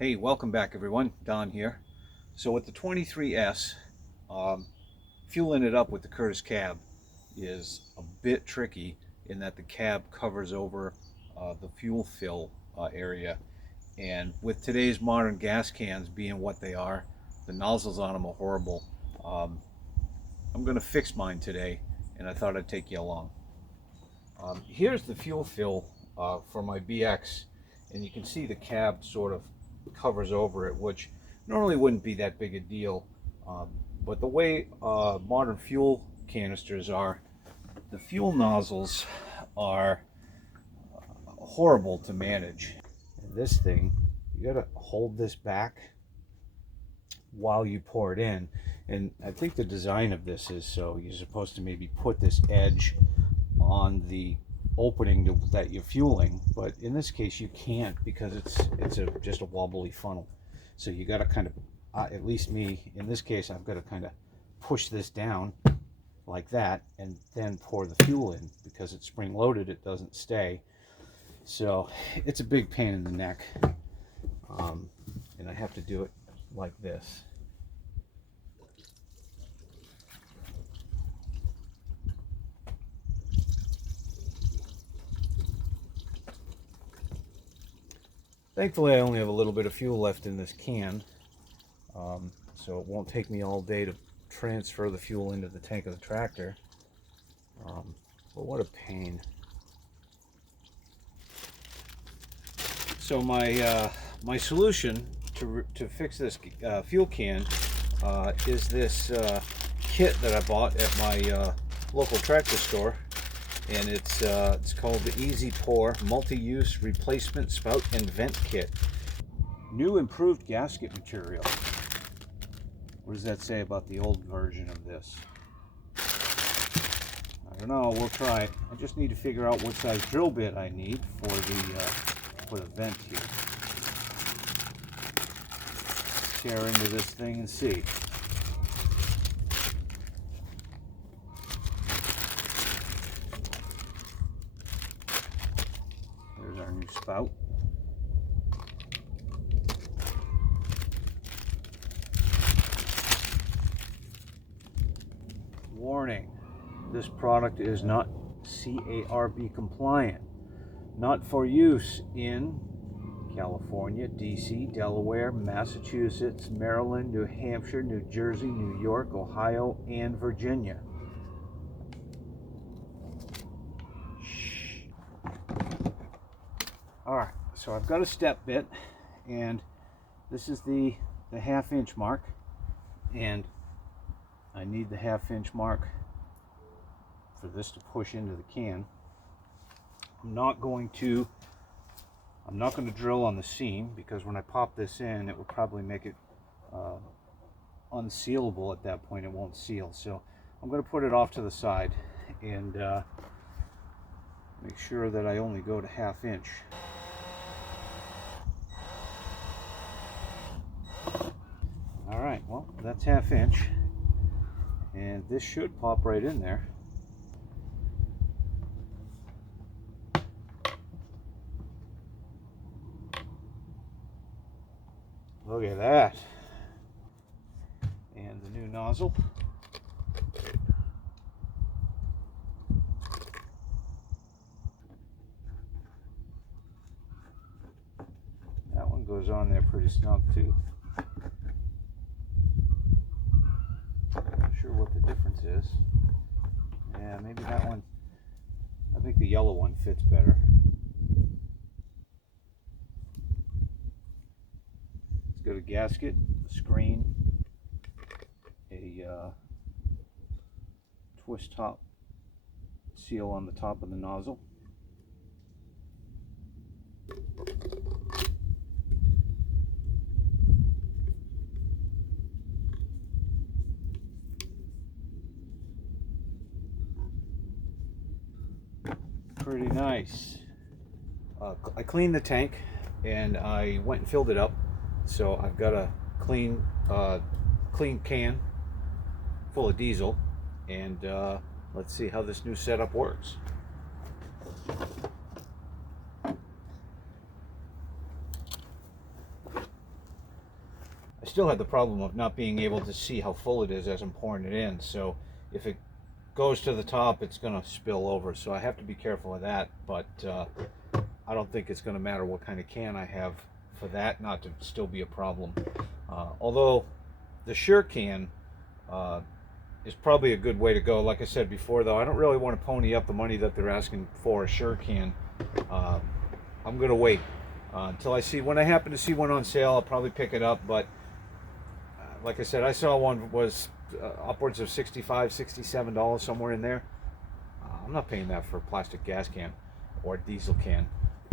Hey, welcome back everyone. Don here. So with the 23S, fueling it up with the Curtis cab is a bit tricky in that the cab covers over the fuel fill area. And with today's modern gas cans being what they are, the nozzles on them are horrible. I'm going to fix mine today, and I thought I'd take you along. Here's the fuel fill for my BX, and you can see the cab sort of covers over it, which normally wouldn't be that big a deal. But the way modern fuel canisters are, the fuel nozzles are horrible to manage. And this thing, you gotta hold this back while you pour it in. And I think the design of this is so you're supposed to maybe put this edge on the opening that you're fueling, but in this case you can't because it's just a wobbly funnel. So you got to kind of, at least me in this case, I've got to kind of push this down like that and then pour the fuel in. Because it's spring loaded, it doesn't stay. So it's a big pain in the neck, and I have to do it like this. Thankfully, I only have a little bit of fuel left in this can, so it won't take me all day to transfer the fuel into the tank of the tractor. But what a pain. So my solution to fix this fuel can is this kit that I bought at my local tractor store. And it's called the Easy Pour Multi-Use Replacement Spout and Vent Kit. New improved gasket material. What does that say about the old version of this? I don't know, we'll try it. I just need to figure out what size drill bit I need for the vent here. Tear into this thing and see. Our new spout. Warning, this product is not CARB compliant. Not for use in California, DC, Delaware, Massachusetts, Maryland, New Hampshire, New Jersey, New York, Ohio, and Virginia. Alright, so I've got a step bit, and this is the half-inch mark, and I need the half-inch mark for this to push into the can. I'm not going to drill on the seam, because when I pop this in, it will probably make it unsealable at that point. It won't seal, so I'm going to put it off to the side and make sure that I only go to half-inch. Alright, well, that's half-inch, and this should pop right in there. Look at that. And the new nozzle. That one goes on there pretty snug too. Not sure what the difference is. Yeah, maybe that one. I think the yellow one fits better. It's got a gasket, a screen, a twist top seal on the top of the nozzle. Pretty nice. I cleaned the tank and I went and filled it up, so I've got a clean can full of diesel, and let's see how this new setup works. still have the problem of not being able to see how full it is as I'm pouring it in. So if it goes to the top, it's going to spill over. So I have to be careful of that. But I don't think it's going to matter what kind of can I have for that not to still be a problem. Although the Sure can is probably a good way to go. Like I said before, though, I don't really want to pony up the money that they're asking for a Sure can. I'm going to wait until I see. When I happen to see one on sale, I'll probably pick it up. But like I said, I saw one was upwards of $65, $67, somewhere in there. I'm not paying that for a plastic gas can or diesel can.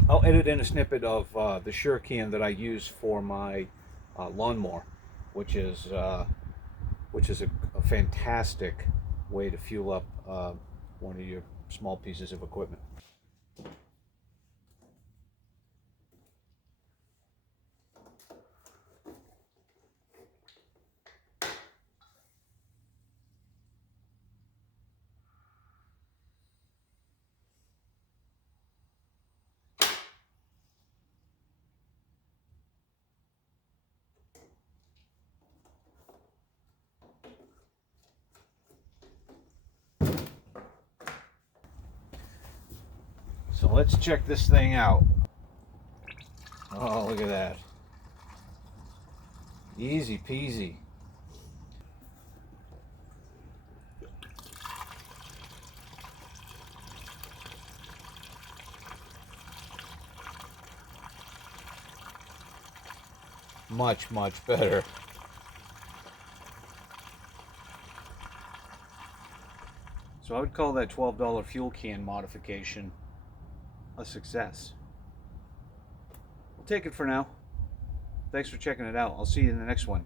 I'll edit in a snippet of the Sure can that I use for my lawnmower, which is a fantastic way to fuel up one of your small pieces of equipment. So let's check this thing out. Oh, look at that. Easy peasy. Much, much better. So I would call that $12 fuel can modification a success. We'll take it for now. Thanks for checking it out. I'll see you in the next one.